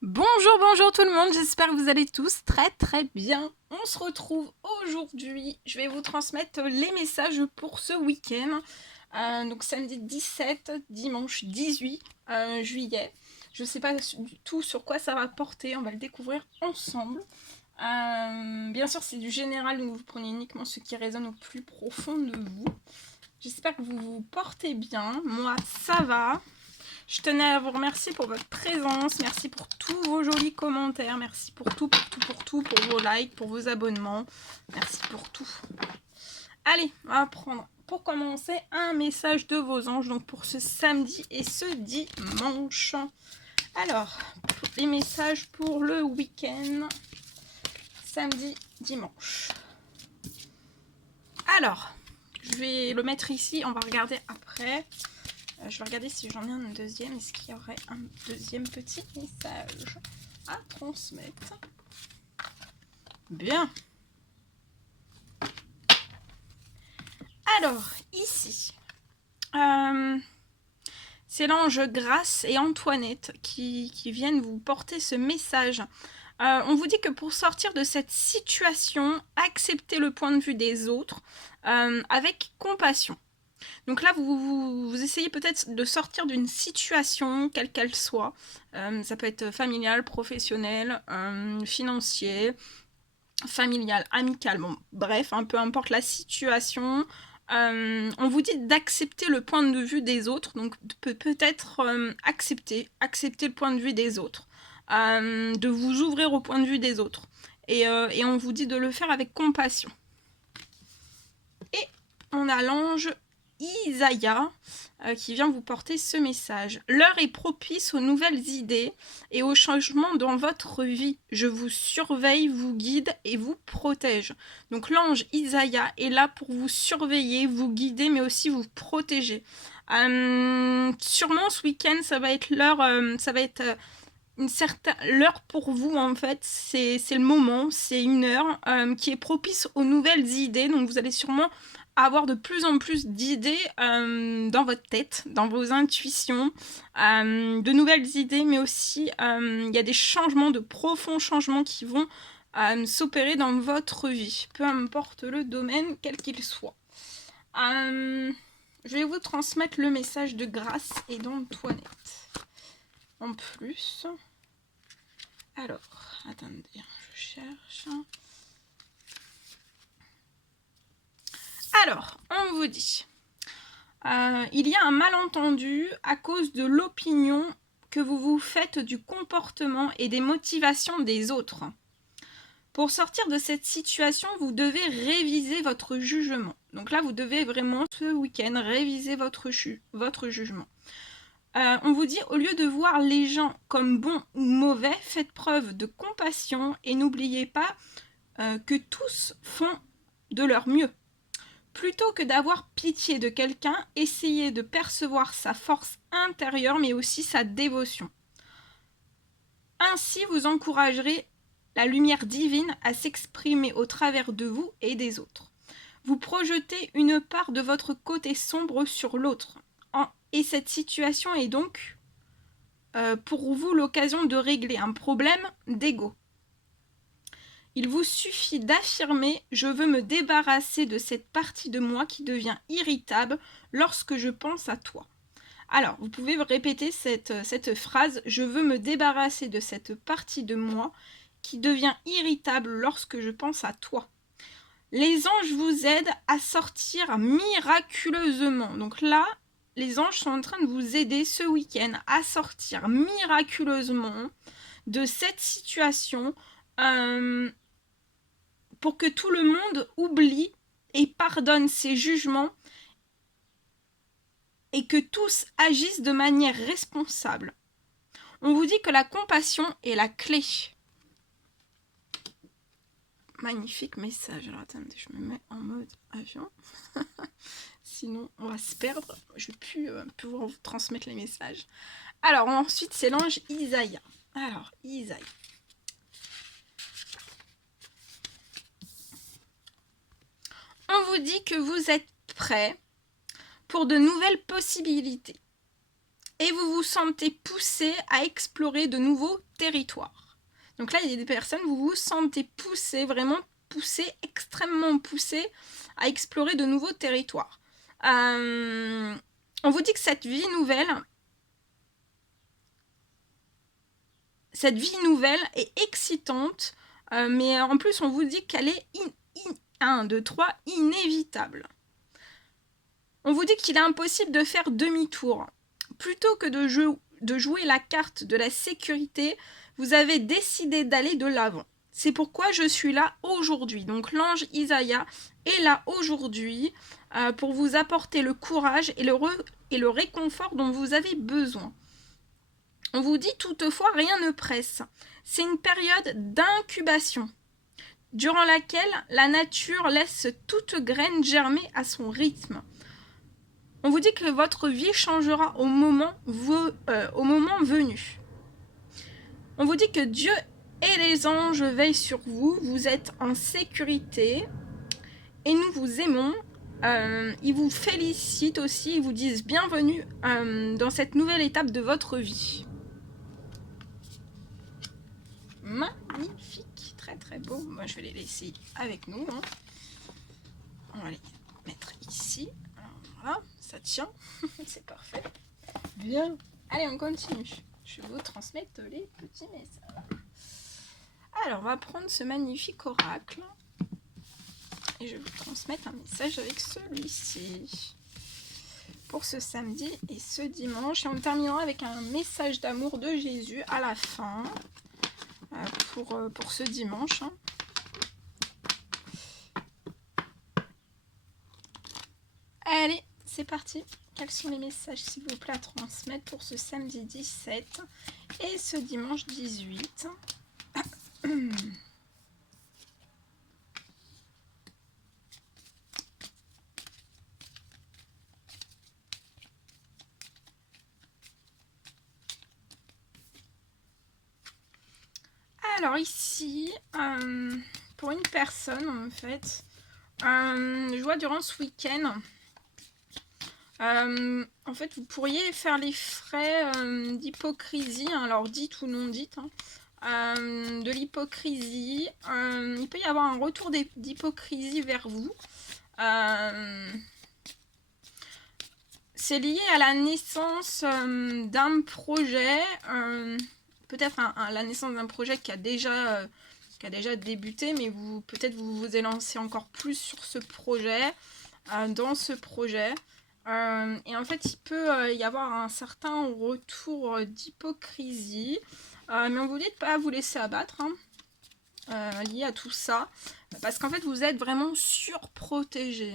Bonjour, bonjour tout le monde, j'espère que vous allez tous très bien. On se retrouve aujourd'hui, je vais vous transmettre les messages pour ce week-end. Donc samedi 17, dimanche 18 juillet. Je ne sais pas du tout sur quoi ça va porter, on va le découvrir ensemble. Bien sûr c'est du général, donc vous prenez uniquement ce qui résonne au plus profond de vous. J'espère que vous vous portez bien, moi ça va. Je tenais à vous remercier pour votre présence, merci pour tous vos jolis commentaires, merci pour tout, pour vos likes, pour vos abonnements, merci pour tout. Allez, on va prendre pour commencer un message de vos anges, donc pour ce samedi et ce dimanche. Alors, les messages pour le week-end, samedi, dimanche. Alors, je vais le mettre ici, on va regarder après. Je vais regarder si j'en ai un deuxième. Est-ce qu'il y aurait un deuxième petit message à transmettre? Bien. Alors, ici, c'est l'ange Grâce et Antoinette qui viennent vous porter ce message. On vous dit que pour sortir de cette situation, acceptez le point de vue des autres avec compassion. Donc là, vous essayez peut-être de sortir d'une situation, quelle qu'elle soit. Ça peut être familial, professionnel, financier, familial, amical. Bon, bref, peu importe la situation. On vous dit d'accepter le point de vue des autres. Donc peut-être accepter le point de vue des autres. De vous ouvrir au point de vue des autres. Et on vous dit de le faire avec compassion. Et on a l'ange Isaïa qui vient vous porter ce message. L'heure est propice aux nouvelles idées et aux changements dans votre vie. Je vous surveille, vous guide et vous protège. Donc l'ange Isaïa est là pour vous surveiller, vous guider, mais aussi vous protéger. Sûrement ce week-end, ça va être l'heure, l'heure pour vous en fait, c'est le moment, c'est une heure qui est propice aux nouvelles idées. Donc vous allez sûrement avoir de plus en plus d'idées dans votre tête, dans vos intuitions, de nouvelles idées, mais aussi il y a des changements, de profonds changements qui vont s'opérer dans votre vie, peu importe le domaine, quel qu'il soit. Je vais vous transmettre le message de Grâce et d'Antoinette. En plus, alors, attendez, je cherche. Alors, on vous dit, il y a un malentendu à cause de l'opinion que vous vous faites du comportement et des motivations des autres. Pour sortir de cette situation, vous devez réviser votre jugement. Donc là, vous devez vraiment, ce week-end, réviser votre jugement. On vous dit, au lieu de voir les gens comme bons ou mauvais, faites preuve de compassion et n'oubliez pas que tous font de leur mieux. Plutôt que d'avoir pitié de quelqu'un, essayez de percevoir sa force intérieure, mais aussi sa dévotion. Ainsi, vous encouragerez la lumière divine à s'exprimer au travers de vous et des autres. Vous projetez une part de votre côté sombre sur l'autre. Et cette situation est donc pour vous l'occasion de régler un problème d'ego. Il vous suffit d'affirmer « Je veux me débarrasser de cette partie de moi qui devient irritable lorsque je pense à toi ». Alors, vous pouvez répéter cette phrase « Je veux me débarrasser de cette partie de moi qui devient irritable lorsque je pense à toi ». Les anges vous aident à sortir miraculeusement. Donc là, les anges sont en train de vous aider ce week-end à sortir miraculeusement de cette situation pour que tout le monde oublie et pardonne ses jugements et que tous agissent de manière responsable. On vous dit que la compassion est la clé. Magnifique message. Alors attendez, je me mets en mode avion. Sinon, on va se perdre. Je vais plus pouvoir vous transmettre les messages. Alors, ensuite, c'est l'ange Isaïa. Alors, Isaïa. On vous dit que vous êtes prêts pour de nouvelles possibilités. et vous vous sentez poussé à explorer de nouveaux territoires. Donc là, il y a des personnes, vous vous sentez poussé, vraiment poussé, extrêmement poussé à explorer de nouveaux territoires. On vous dit que cette vie nouvelle est excitante, mais en plus, on vous dit qu'elle est 1, 2, 3, inévitable. On vous dit qu'il est impossible de faire demi-tour. Plutôt que de jouer la carte de la sécurité, vous avez décidé d'aller de l'avant. C'est pourquoi je suis là aujourd'hui. Donc l'ange Isaïe est là aujourd'hui pour vous apporter le courage et le réconfort dont vous avez besoin. On vous dit toutefois, rien ne presse. C'est une période d'incubation, durant laquelle la nature laisse toute graine germer à son rythme. On vous dit que votre vie changera au moment venu. On vous dit que Dieu et les anges veillent sur vous, vous êtes en sécurité et nous vous aimons. Ils vous félicitent aussi, ils vous disent bienvenue dans cette nouvelle étape de votre vie. Magnifique, très très beau. Moi je vais les laisser avec nous. On va les mettre ici. Alors, voilà, ça tient, c'est parfait. Bien. Allez, on continue. Je vais vous transmettre les petits messages. Alors, on va prendre ce magnifique oracle. Et je vais vous transmettre un message avec celui-ci. Pour ce samedi et ce dimanche. Et on terminera avec un message d'amour de Jésus à la fin. Pour ce dimanche. Allez, c'est parti. Quels sont les messages, s'il vous plaît, à transmettre pour ce samedi 17 et ce dimanche 18? Alors ici, pour une personne, en fait, je vois durant ce week-end, en fait, vous pourriez faire les frais d'hypocrisie, alors dites ou non dites, de l'hypocrisie. Il peut y avoir un retour d'hypocrisie vers vous. C'est lié à la naissance d'un projet, peut-être la naissance d'un projet qui a déjà débuté, mais peut-être vous vous élancez encore plus sur ce projet, dans ce projet. Et en fait, il peut y avoir un certain retour d'hypocrisie, mais on vous dit de ne pas vous laisser abattre lié à tout ça, parce qu'en fait, vous êtes vraiment surprotégé.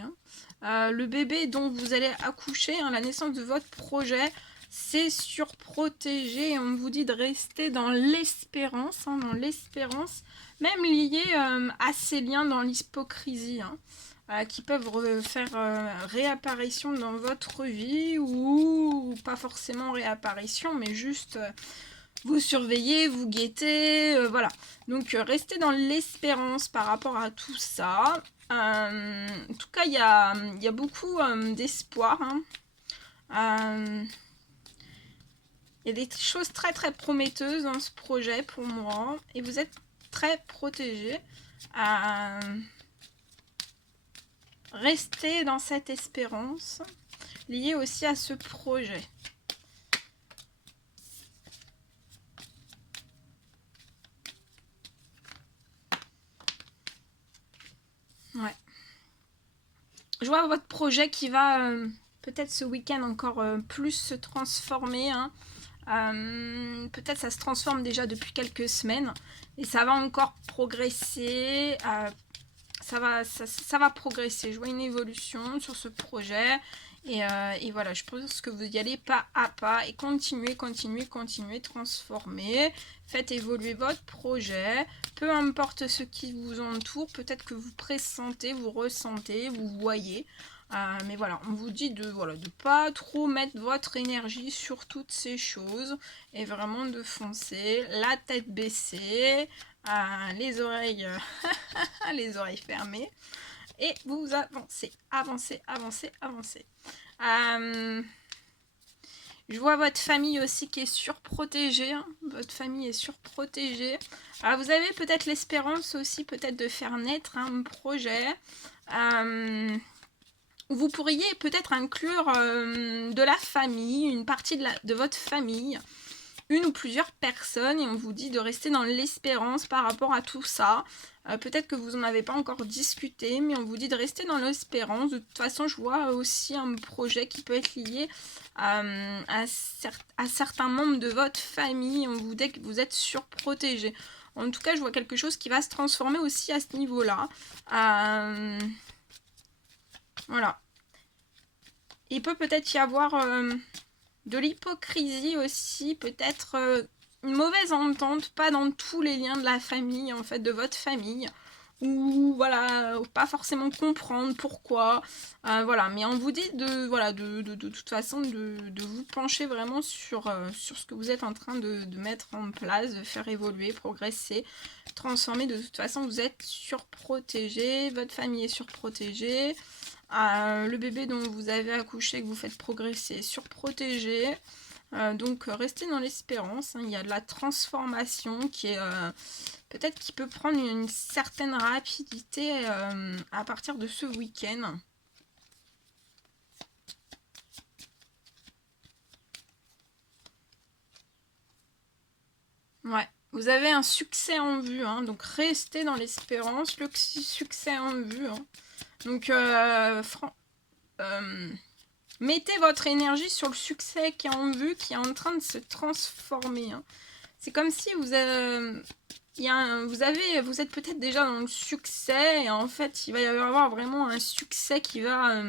Le bébé dont vous allez accoucher, la naissance de votre projet, c'est surprotégé. Et on vous dit de rester dans l'espérance, même lié à ces liens dans l'hypocrisie. Qui peuvent faire réapparition dans votre vie, ou pas forcément réapparition, mais juste vous surveillez, vous guettez, voilà. Donc restez dans l'espérance par rapport à tout ça. En tout cas, il y a beaucoup d'espoir. Il y a des choses très très prometteuses dans ce projet pour moi, et vous êtes très protégés. Restez dans cette espérance liée aussi à ce projet. Ouais. Je vois votre projet qui va peut-être ce week-end encore plus se transformer. Peut-être ça se transforme déjà depuis quelques semaines et ça va encore progresser. Ça va progresser. Je vois une évolution sur ce projet. Et voilà, je pense que vous y allez pas à pas et continuez, transformer. Faites évoluer votre projet. Peu importe ce qui vous entoure, peut-être que vous pressentez, vous ressentez, vous voyez. Mais voilà, on vous dit de pas trop mettre votre énergie sur toutes ces choses et vraiment de foncer, la tête baissée, les oreilles fermées, et vous avancez. Je vois votre famille aussi qui est surprotégée. Hein. Votre famille est surprotégée. Alors, vous avez peut-être l'espérance aussi peut-être de faire naître un projet. Vous pourriez peut-être inclure de la famille, une partie de votre famille, une ou plusieurs personnes, et on vous dit de rester dans l'espérance par rapport à tout ça. Peut-être que vous n'en avez pas encore discuté, mais on vous dit de rester dans l'espérance. De toute façon, je vois aussi un projet qui peut être lié à certains membres de votre famille. On vous dit que vous êtes surprotégé. En tout cas, je vois quelque chose qui va se transformer aussi à ce niveau-là. Voilà. Il peut peut-être y avoir de l'hypocrisie aussi, peut-être une mauvaise entente, pas dans tous les liens de la famille, en fait, de votre famille, ou voilà, pas forcément comprendre pourquoi, voilà, mais on vous dit de, voilà, de toute façon, de vous pencher vraiment sur ce que vous êtes en train de mettre en place, de faire évoluer, progresser, transformer. De toute façon, vous êtes surprotégé, votre famille est surprotégée. Le bébé dont vous avez accouché, que vous faites progresser, surprotégé. Donc restez dans l'espérance. Hein. Il y a de la transformation qui est peut-être qui peut prendre une certaine rapidité à partir de ce week-end. Ouais. Vous avez un succès en vue, hein, donc restez dans l'espérance, le succès en vue. Hein. Donc, mettez votre énergie sur le succès qui est en vue, qui est en train de se transformer. Hein. C'est comme si vous êtes peut-être déjà dans le succès, et en fait, il va y avoir vraiment un succès qui va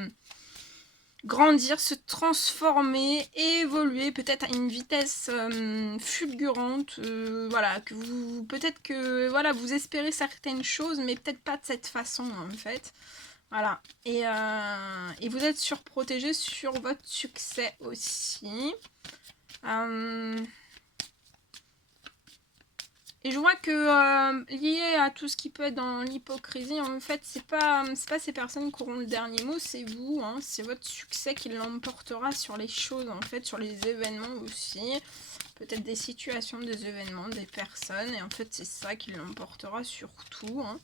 grandir, se transformer, évoluer, peut-être à une vitesse fulgurante. Voilà, que peut-être que voilà, vous espérez certaines choses, mais peut-être pas de cette façon, en fait. Voilà, et vous êtes surprotégé sur votre succès aussi. Et je vois que lié à tout ce qui peut être dans l'hypocrisie, en fait, c'est pas ces personnes qui auront le dernier mot, c'est vous. Hein, c'est votre succès qui l'emportera sur les choses, en fait, sur les événements aussi. Peut-être des situations, des événements, des personnes. Et en fait, c'est ça qui l'emportera sur tout. Hein.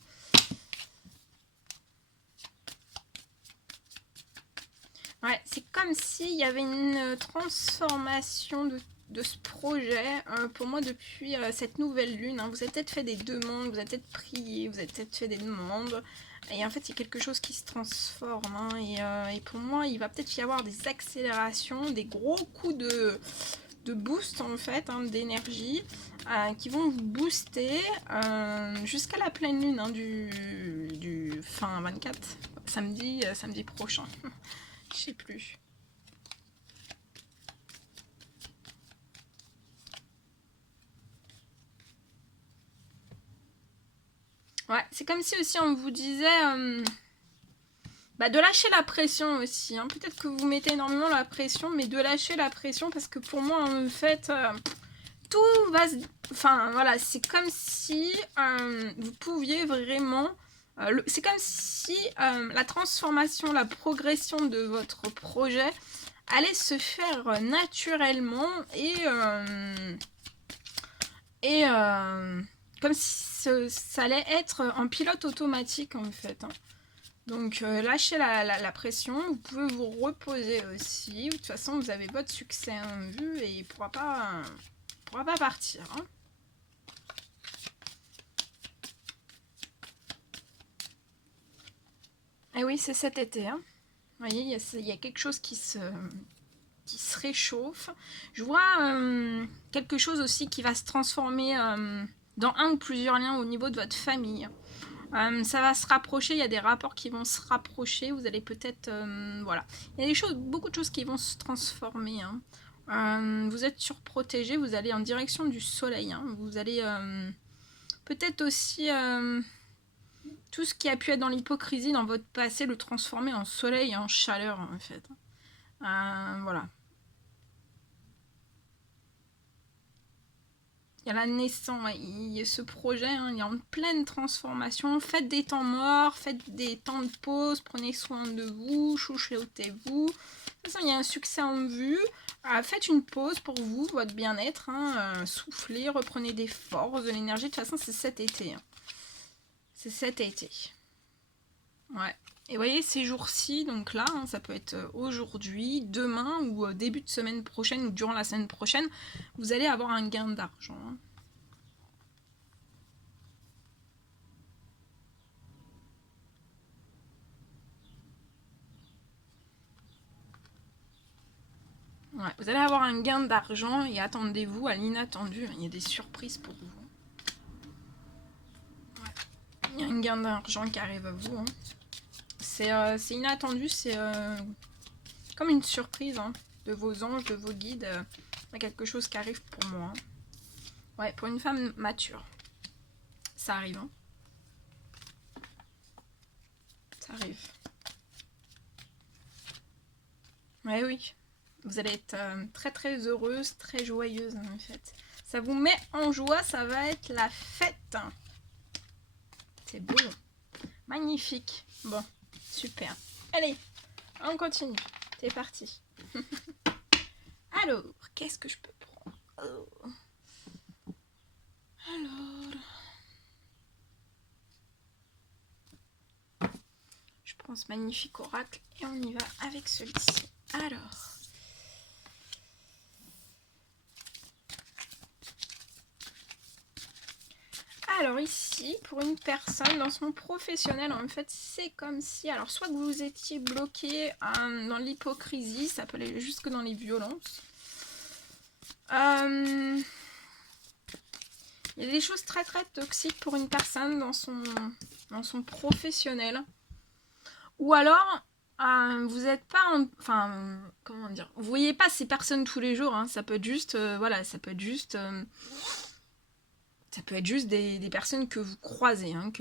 Ouais, c'est comme s'il y avait une transformation de ce projet pour moi depuis cette nouvelle lune. Hein. Vous avez peut-être fait des demandes, vous avez peut-être prié, vous avez peut-être fait des demandes. Et en fait, c'est quelque chose qui se transforme. Hein. Et pour moi, il va peut-être y avoir des accélérations, des gros coups de boost en fait, hein, d'énergie qui vont vous booster jusqu'à la pleine lune hein, du fin 24, samedi prochain. Je sais plus. Ouais, c'est comme si aussi on vous disait de lâcher la pression aussi. Hein. Peut-être que vous mettez énormément la pression, mais de lâcher la pression parce que pour moi, en fait, tout va se... Enfin, voilà, c'est comme si vous pouviez vraiment... c'est comme si la transformation, la progression de votre projet allait se faire naturellement et comme si ça allait être en pilote automatique en fait. Hein. Donc lâchez la pression, vous pouvez vous reposer aussi. De toute façon, vous avez votre succès en vue et il ne pourra pas partir. Hein. Et oui, c'est cet été. Hein. Vous voyez, il y a quelque chose qui se réchauffe. Je vois quelque chose aussi qui va se transformer dans un ou plusieurs liens au niveau de votre famille. Ça va se rapprocher, il y a des rapports qui vont se rapprocher, vous allez peut-être... voilà. Il y a beaucoup de choses qui vont se transformer. Hein. Vous êtes surprotégé, vous allez en direction du soleil. Hein. Vous allez peut-être aussi... tout ce qui a pu être dans l'hypocrisie dans votre passé, le transformer en soleil et en chaleur, en fait. Voilà. Il y a la naissance, il y a ce projet, hein, il est en pleine transformation. Faites des temps morts, faites des temps de pause, prenez soin de vous, chouchoutez-vous. De toute façon, il y a un succès en vue. Faites une pause pour vous, votre bien-être, hein, soufflez, reprenez des forces, de l'énergie. De toute façon, c'est cet été. Hein. C'est cet été. Ouais. Et voyez, ces jours-ci, donc là, hein, ça peut être aujourd'hui, demain ou début de semaine prochaine ou durant la semaine prochaine, vous allez avoir un gain d'argent. Hein. Ouais, vous allez avoir un gain d'argent et attendez-vous à l'inattendu. Il y a des surprises pour vous. Ouais. Il y a un gain d'argent qui arrive à vous. Hein. C'est inattendu, c'est comme une surprise hein, de vos anges, de vos guides. Il y a quelque chose qui arrive pour moi. Hein. Ouais, pour une femme mature. Ça arrive. Hein. Ça arrive. Ouais, oui. Vous allez être très très heureuse, très joyeuse en fait. Ça vous met en joie, ça va être la fête. C'est beau. Magnifique. Bon, super. Allez, on continue. C'est parti. Alors, qu'est-ce que je peux prendre Alors, je prends ce magnifique oracle et on y va avec celui-ci. Alors ici, pour une personne, dans son professionnel, en fait, c'est comme si, alors soit que vous étiez bloqué dans l'hypocrisie, ça peut aller jusque dans les violences. Il y a des choses très très toxiques pour une personne dans son professionnel. Ou alors, vous n'êtes pas, enfin, comment dire, vous voyez pas ces personnes tous les jours. Hein, ça peut être juste, voilà, ça peut être juste des personnes que vous croisez, hein,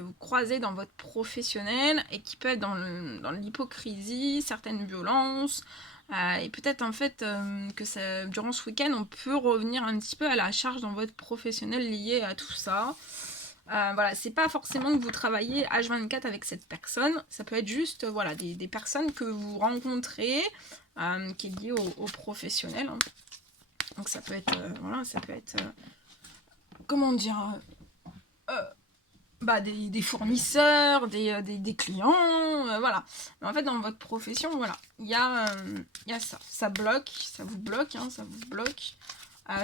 dans votre professionnel et qui peut être dans l'hypocrisie, certaines violences. Et peut-être en fait que ça, durant ce week-end, on peut revenir un petit peu à la charge dans votre professionnel lié à tout ça. Voilà, c'est pas forcément que vous travaillez H24 avec cette personne, ça peut être juste voilà, des personnes que vous rencontrez qui est lié au professionnel. Hein. Donc ça peut être, voilà, ça peut être comment dire, des fournisseurs, des clients, voilà. Mais en fait, dans votre profession, voilà, il y a ça. Ça bloque, ça vous bloque, hein, ça vous bloque,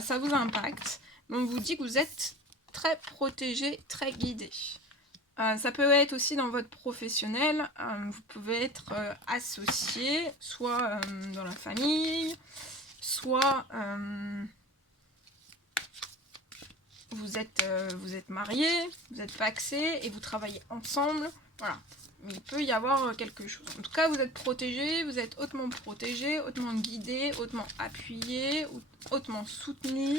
ça vous impacte. Mais on vous dit que vous êtes très protégé, très guidé. Ça peut être aussi dans votre professionnel, vous pouvez être associé, soit dans la famille, soit vous êtes marié, vous êtes pacsé et vous travaillez ensemble, voilà. Mais il peut y avoir quelque chose. En tout cas, vous êtes protégé, vous êtes hautement protégé, hautement guidé, hautement appuyé, hautement soutenu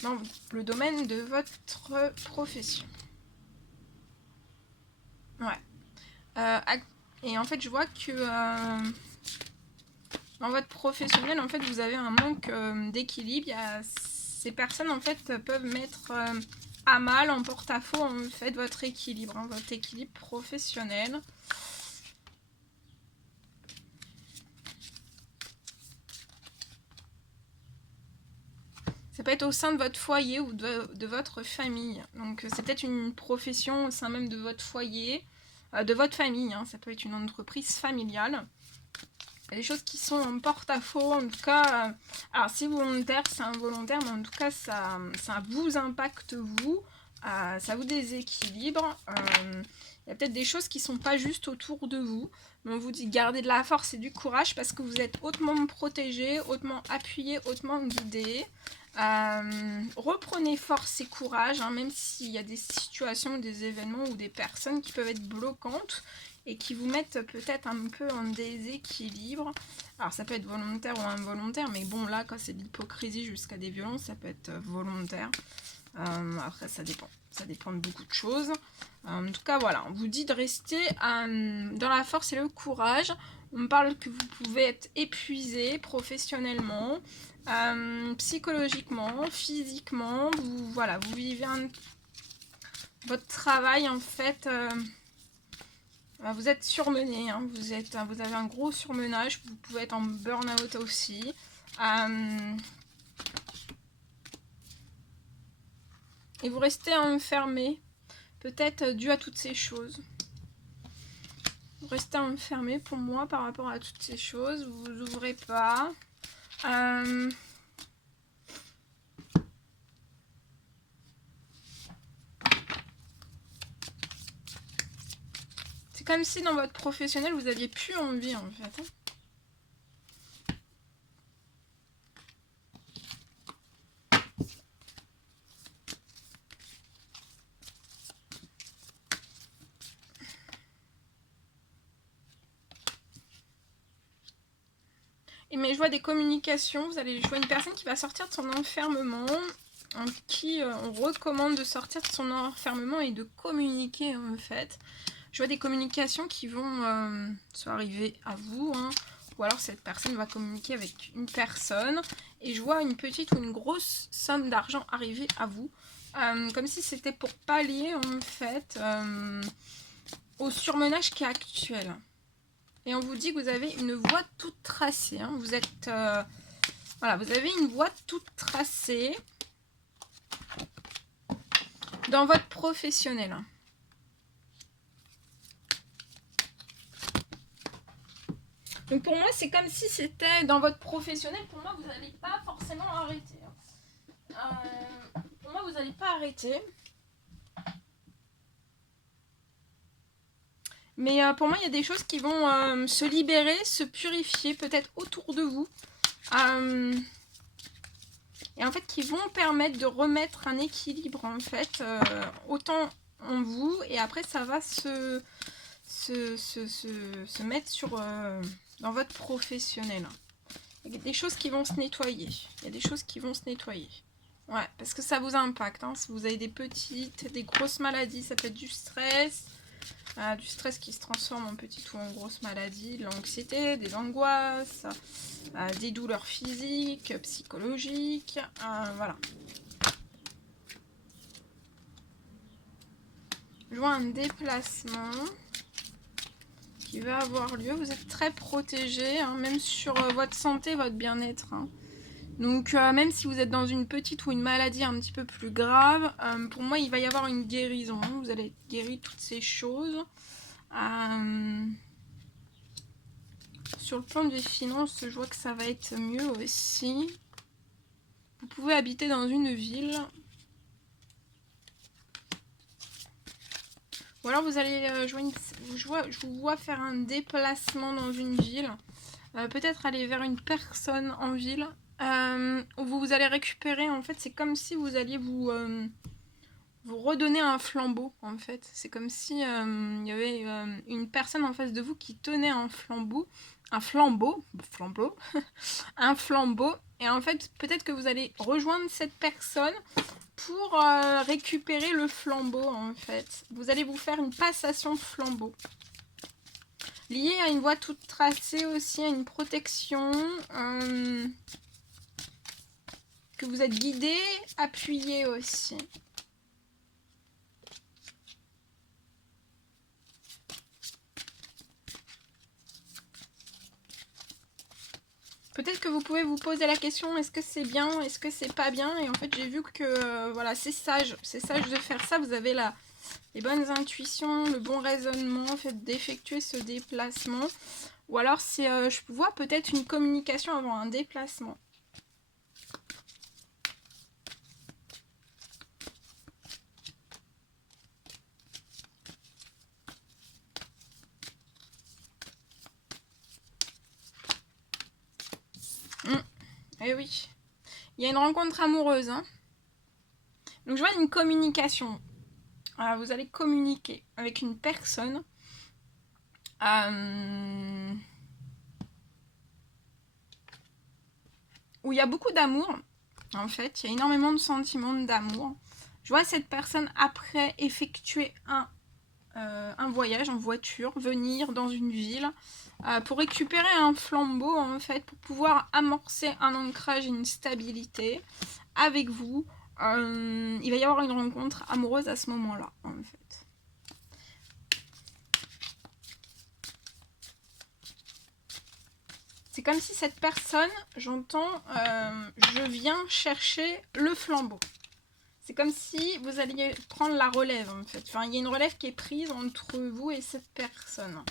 dans le domaine de votre profession. Ouais. Et en fait, je vois que dans votre professionnel, en fait, vous avez un manque d'équilibre. Ces personnes, en fait, peuvent mettre à mal, en porte-à-faux, en fait, votre équilibre, hein, votre équilibre professionnel. Ça peut être au sein de votre foyer ou de votre famille. Donc, c'est peut-être une profession au sein même de votre foyer, de votre famille. Hein. Ça peut être une entreprise familiale. Il y a des choses qui sont en porte-à-faux, en tout cas, alors c'est volontaire, c'est involontaire, mais en tout cas ça vous impacte vous, ça vous déséquilibre, il y a peut-être des choses qui sont pas justes autour de vous, mais on vous dit gardez de la force et du courage parce que vous êtes hautement protégé, hautement appuyé, hautement guidé. Reprenez force et courage, hein, même s'il y a des situations, des événements ou des personnes qui peuvent être bloquantes et qui vous mettent peut-être un peu en déséquilibre. Alors ça peut être volontaire ou involontaire, mais bon là quand c'est de l'hypocrisie jusqu'à des violences, ça peut être volontaire. Après ça dépend de beaucoup de choses. En tout cas voilà, on vous dit de rester dans la force et le courage. On me parle que vous pouvez être épuisé professionnellement, psychologiquement, physiquement. Vous vivez votre travail en fait. Vous êtes surmené, hein, vous avez un gros surmenage, vous pouvez être en burn-out aussi. Et vous restez enfermé, peut-être dû à toutes ces choses. Vous restez enfermé pour moi par rapport à toutes ces choses. Vous vous ouvrez pas. C'est comme si dans votre professionnel, vous aviez plus envie en fait. Mais je vois des communications, je vois une personne qui va sortir de son enfermement, en qui on recommande de sortir de son enfermement et de communiquer en fait. Je vois des communications qui vont soit arriver à vous, hein, ou alors cette personne va communiquer avec une personne, et je vois une petite ou une grosse somme d'argent arriver à vous, comme si c'était pour pallier en fait au surmenage qui est actuel. Et on vous dit que vous avez une voie toute tracée. Hein. Vous êtes... voilà, vous avez une voie toute tracée dans votre professionnel. Donc pour moi, c'est comme si c'était dans votre professionnel. Pour moi, vous n'allez pas forcément arrêter. Pour moi, vous n'allez pas arrêter. Mais pour moi, il y a des choses qui vont se libérer, se purifier, peut-être autour de vous. Et en fait, qui vont permettre de remettre un équilibre, en fait, autant en vous. Et après, ça va se mettre sur, dans votre professionnel. Il y a des choses qui vont se nettoyer. Il y a des choses qui vont se nettoyer. Ouais, parce que ça vous impacte. Hein. Si vous avez des petites, des grosses maladies, ça peut être du stress qui se transforme en petite ou en grosse maladie, de l'anxiété, des angoisses, des douleurs physiques, psychologiques, voilà. Je vois un déplacement qui va avoir lieu. Vous êtes très protégé, hein, même sur votre santé, votre bien-être. Hein. Donc même si vous êtes dans une petite ou une maladie un petit peu plus grave, pour moi il va y avoir une guérison. Vous allez être guéri de toutes ces choses. Sur le plan des finances, je vois que ça va être mieux aussi. Vous pouvez habiter dans une ville. Ou alors vous allez je vous vois faire un déplacement dans une ville. Peut-être aller vers une personne en ville. Où vous allez récupérer, en fait, c'est comme si vous alliez vous redonner un flambeau, en fait. C'est comme si il y avait une personne en face de vous qui tenait un flambeau. Un flambeau. Un flambeau. Et en fait, peut-être que vous allez rejoindre cette personne pour récupérer le flambeau, en fait. Vous allez vous faire une passation de flambeau. Lié à une voie toute tracée aussi, à une protection. Que vous êtes guidé, appuyé aussi. Peut-être que vous pouvez vous poser la question, est-ce que c'est bien, est-ce que c'est pas bien? Et en fait, j'ai vu que voilà, c'est sage de faire ça. Vous avez les bonnes intuitions, le bon raisonnement, en fait, d'effectuer ce déplacement. Ou alors, je vois peut-être une communication avant un déplacement. Eh oui. Il y a une rencontre amoureuse. Hein. Donc, je vois une communication. Vous allez communiquer avec une personne. Où il y a beaucoup d'amour. En fait, il y a énormément de sentiments d'amour. Je vois cette personne après effectuer un voyage en voiture, venir dans une ville pour récupérer un flambeau en fait, pour pouvoir amorcer un ancrage et une stabilité avec vous. Il va y avoir une rencontre amoureuse à ce moment-là en fait. C'est c'est comme si cette personne, j'entends, je viens chercher le flambeau. C'est comme si vous alliez prendre la relève, en fait. Enfin, il y a une relève qui est prise entre vous et cette personne.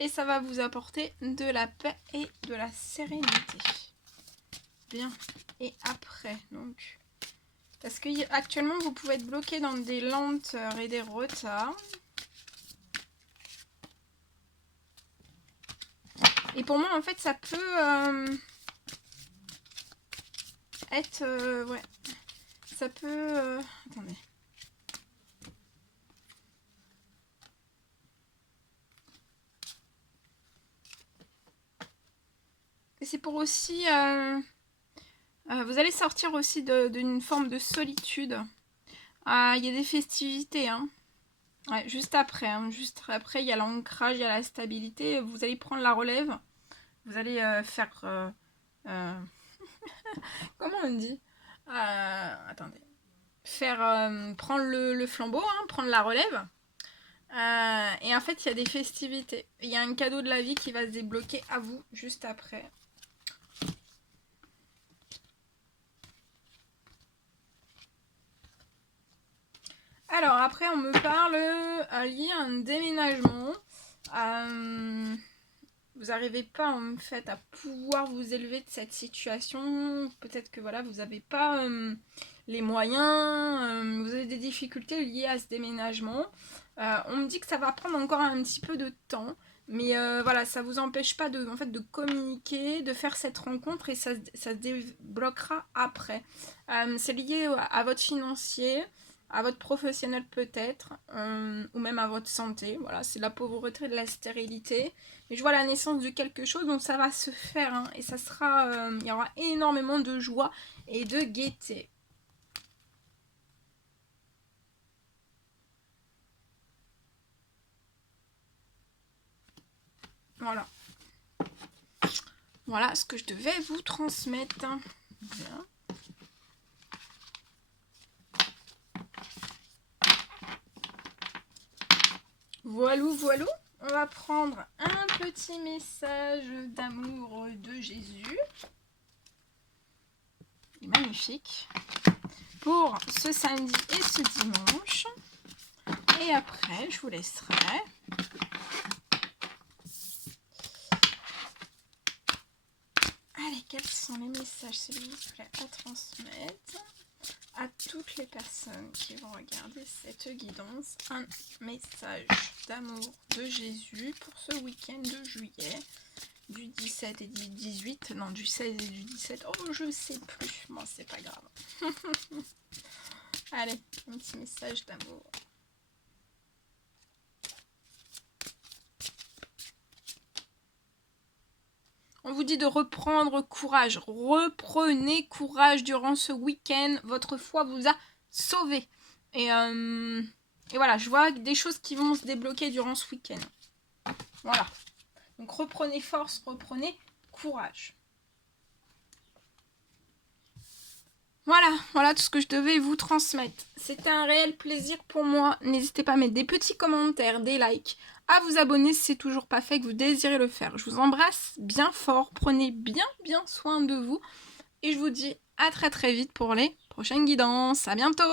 Et ça va vous apporter de la paix et de la sérénité. Bien. Et après, donc... Parce que actuellement, vous pouvez être bloqué dans des lenteurs et des retards. Et pour moi, en fait, ça peut être... ouais. Ça peut... attendez. Et c'est pour aussi... vous allez sortir aussi d'une forme de solitude. Il y a des festivités, hein. Ouais, juste après, hein. Juste après, il y a l'ancrage, il y a la stabilité. Vous allez prendre la relève. Vous allez faire... comment on dit attendez. Faire prendre le flambeau, hein, prendre la relève. Et en fait, il y a des festivités. Il y a un cadeau de la vie qui va se débloquer à vous juste après. Alors, après, on me parle lié à un déménagement. Vous n'arrivez pas, en fait, à pouvoir vous élever de cette situation. Peut-être que, voilà, vous n'avez pas les moyens. Vous avez des difficultés liées à ce déménagement. On me dit que ça va prendre encore un petit peu de temps. Mais voilà, ça ne vous empêche pas en fait, de communiquer, de faire cette rencontre et ça se débloquera après. C'est lié à votre financier, à votre professionnel peut-être, ou même à votre santé. Voilà, c'est la pauvreté, de la stérilité. Mais je vois la naissance de quelque chose, donc ça va se faire. Hein, et ça sera, il y aura énormément de joie et de gaieté. Voilà. Voilà ce que je devais vous transmettre. Bien. Voilou. On va prendre un petit message d'amour de Jésus. Magnifique. Pour ce samedi et ce dimanche. Et après, je vous laisserai. Allez, quels sont les messages, s'il vous plaît, à transmettre à toutes les personnes qui vont regarder cette guidance? Un message d'amour de Jésus pour ce week-end de juillet, du 17 et du 18, non, du 16 et du 17, oh, je sais plus, bon, c'est pas grave. Allez, un petit message d'amour. On vous dit de reprendre courage. Reprenez courage durant ce week-end. Votre foi vous a sauvé. Et voilà, je vois des choses qui vont se débloquer durant ce week-end. Voilà. Donc reprenez force, reprenez courage. Voilà tout ce que je devais vous transmettre. C'était un réel plaisir pour moi. N'hésitez pas à mettre des petits commentaires, des likes, à vous abonner si c'est toujours pas fait, que vous désirez le faire. Je vous embrasse bien fort. Prenez bien soin de vous. Et je vous dis à très vite pour les prochaines guidances. À bientôt!